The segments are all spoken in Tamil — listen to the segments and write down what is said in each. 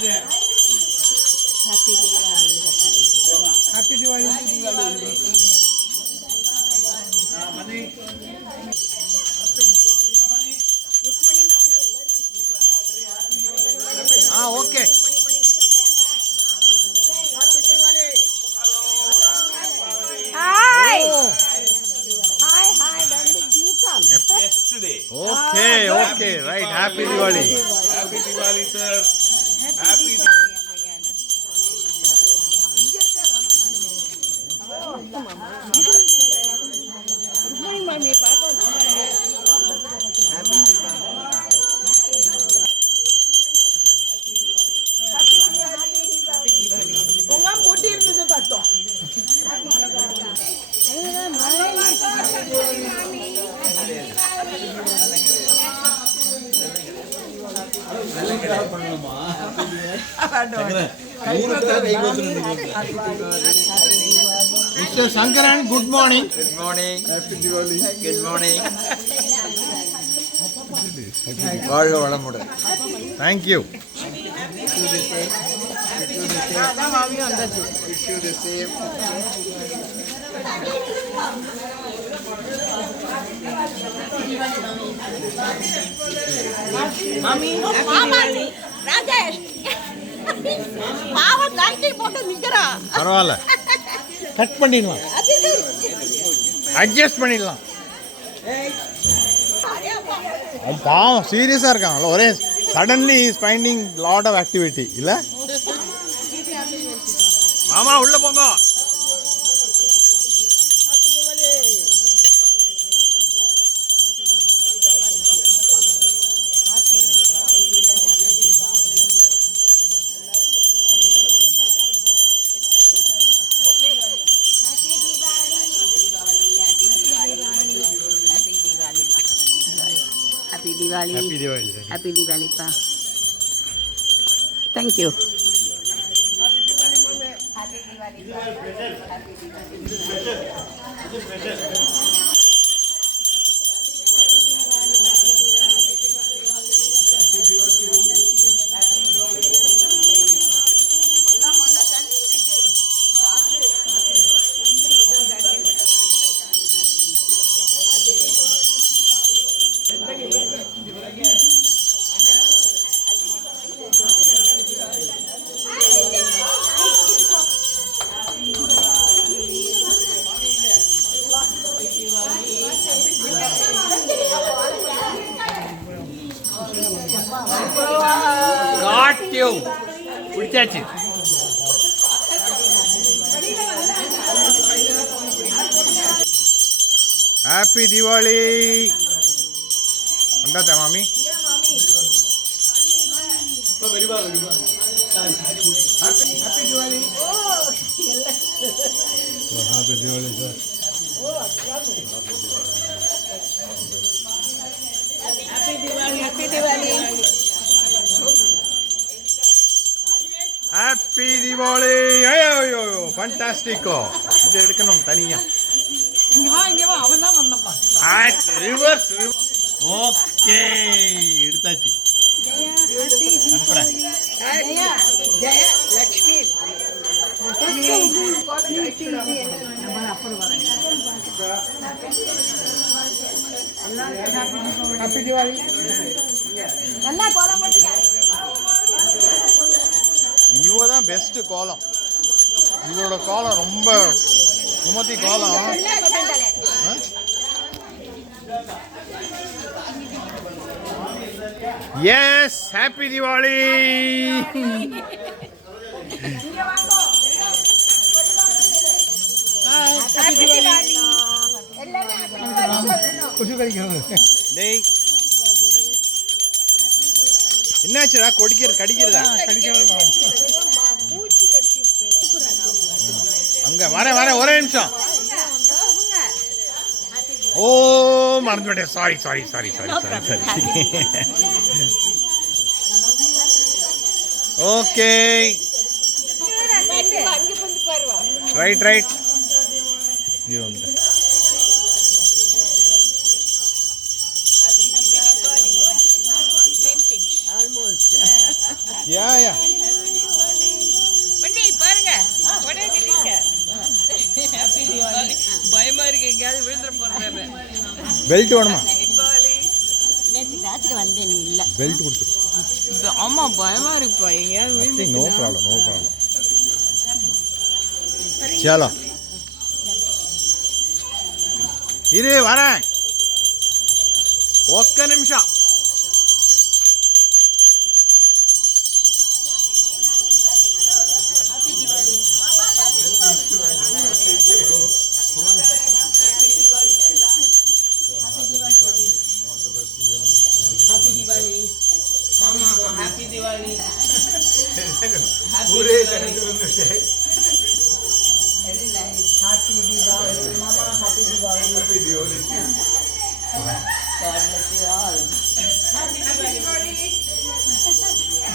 Happy Diwali. Okay. Hi. Hi. When did you come? Yesterday. Okay. Right. Happy Diwali. Happy Diwali, sir. Happy Mr. Shankaran, good morning. Good morning. Happy Diwali. Good morning. வாழ்க வளமுடன். Thank you. Rajesh. பாவம் லைட்டை போட்டு நிக்கிறா. பரவாயில்ல. கட் பண்ணிடலாம். அட்ஜஸ்ட் பண்ணிடலாம். அவன் பாவம் சீரியஸாக இருக்காங்கல்ல ஒரே suddenly is finding lot of activity இல்லை மாமா உள்ள போங்க. Happy Diwali. Happy Diwali. Happy Diwali, pa. Thank you. Got you. பிடிச்சாச்சு. Happy Diwali. வந்தாதா மாமி? Happy Diwali. Happy Diwali, sir. Happy Diwali. Happy Diwali. ஐயோ ஃபண்டாஸ்டிக்கோ. இது எடுக்கணும் தனியா. இங்க வா அவன் தான் வந்தப்பா. ரிவர்ஸ். ஓகே எடுத்தாச்சு. ஜெய லக்ஷ்மி. Happy Diwali. நல்லா கோலம் போட்டுக்க. இவ தான் பெஸ்ட் கோலம். இவரோட கோலம் ரொம்ப சுமதி கோலம். Yes happy Diwali. என்னாச்சுடா கடிக்கிறதா அங்க வர ஒரே நிமிஷம். ஓ மறந்துட்டேன். சாரி. ஓகே ரைட் இது வந்து Yeah. பயமா இருக்கு எங்கேயாவது விழுந்துற போறேன். பெல்ட் வேணுமா? நேற்று ராத்திரி வந்தேன் நீ இல்லை. பெல்ட் கொடுத்து. ஆமா பயமா இருக்குப்பா எங்கேயாவது விழுந்து. No problem no problem. சலோ இரு வரேன். ஒக்க நிமிஷம். Happy Diwali. पूरे करेंगे Very nice. Happy Diwali. Mama, happy Diwali. Happy Diwali. God bless you all. Happy Diwali.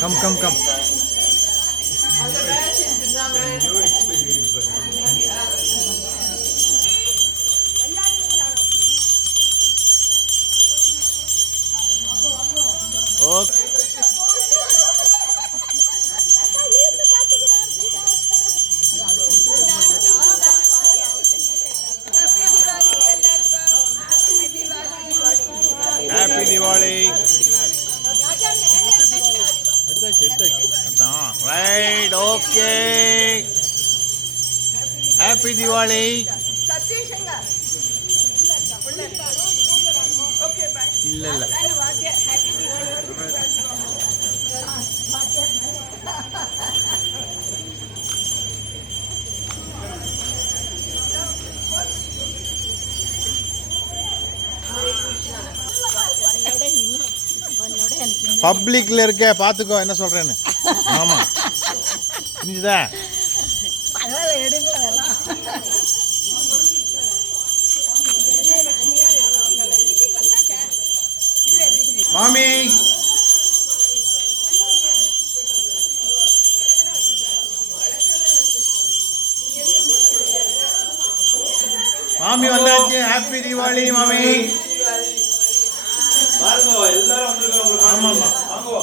Come come come. All the best in Brindavan. New experience for me. Okay. Happy Deepavali. Right okay. Happy Deepavali. இல்ல இல்ல பப்ளிக்ல இருக்க பாத்துக்கோ என்ன சொல்றேன்னு. ஆமா புரிஞ்சுதா? மாமி மாமி வந்தாச்சு. ஹாப்பி தீபாவளி மாமி. பாருங்க எல்லாரும் வந்திருக்காங்க. ஆமா ஆமா வாங்கோ.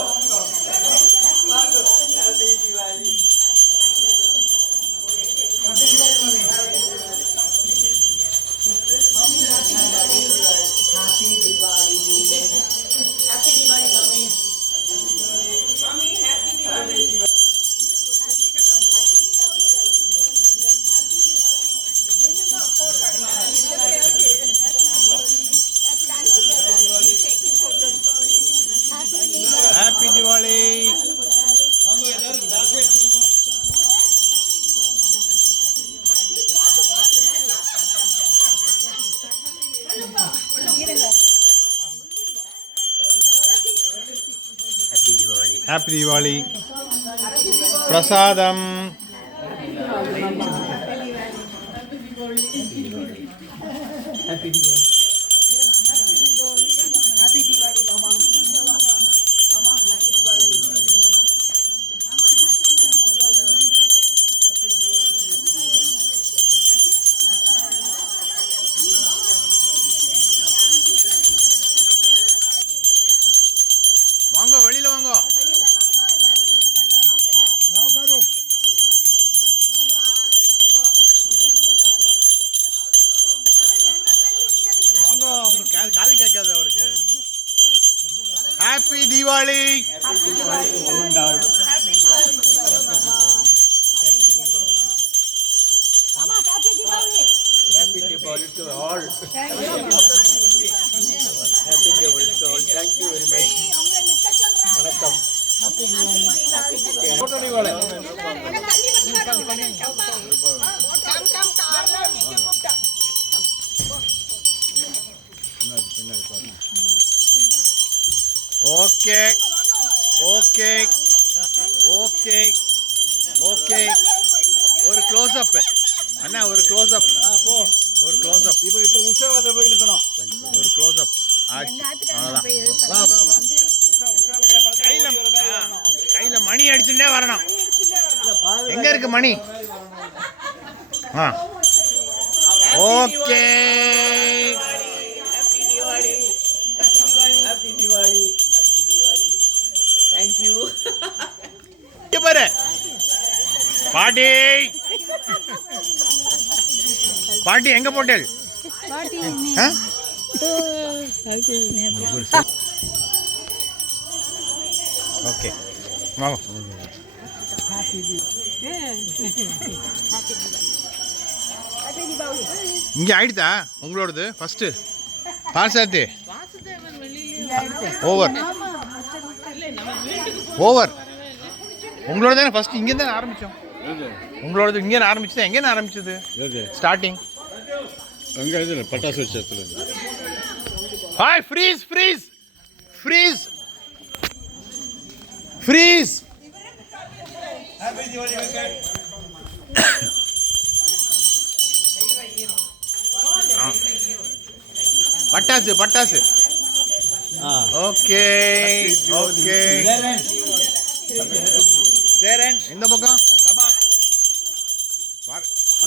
ஹாப்பி தீபாவளி. ஹாப்பி தீபாவளி. பிரசாதம். வாங்க வெளியில வாங்க. வாங்க உங்களுக்கு காது கேட்காது அவருக்கு. Happy Deepavali. Happy Diwali to all. Happy Diwali to all. Thank you very much. வணக்கம். Photo Diwali. Okay okay okay okay. ஒரு க்ளோஸ் அப் அண்ணா. ஒரு க்ளோஸ் அப். ஒரு க்ளோஸ் அப். இப்போ உஷாவாத போய் நிக்கணும். ஒரு க்ளோஸ் அப் ஆச்சு. அவ்வளோதான். கையில மணி அடிச்சுட்டே வரணும். எங்க இருக்கு மணி? ஆ okay. Happy Diwali. Happy Diwali. Happy Diwali. Thank you. பாரு பாட்டி. பாட்டி எங்க போட்டேல் ஆ? ஓகே வாங்க இங்க ஆயிடுதா உங்களோடது ஃபர்ஸ்ட் பால்சாத்தி ஓவர் ஓவர் உங்களோட தானே ஃபர்ஸ்ட் இங்கே தானே ஆரம்பிச்சோம் உங்களோடது இங்கே ஆரம்பிச்சது எங்கே ஆரம்பிச்சது ஸ்டார்டிங் அங்கே இது பட்டாசு வச்ச இடத்துல hi freeze freeze freeze freeze பட்டாசு பட்டாசு ஓகே ஓகே இந்த பக்கம்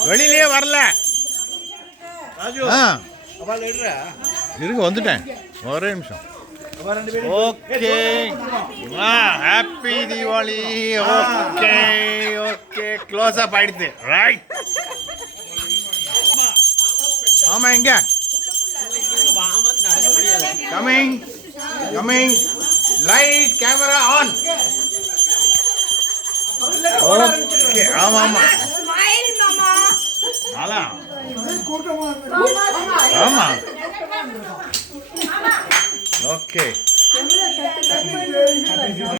வெளியிலேயே வரல ஆ இருங்க வந்துட்டேன் ஒரே நிமிஷம் okay happy Deepavali okay okay close up ஆயிடுது ரைட் ஆமா எங்க coming coming light camera on okay ஆமா ஆமா Smile, Mama. அதான் ஆமா ஓகே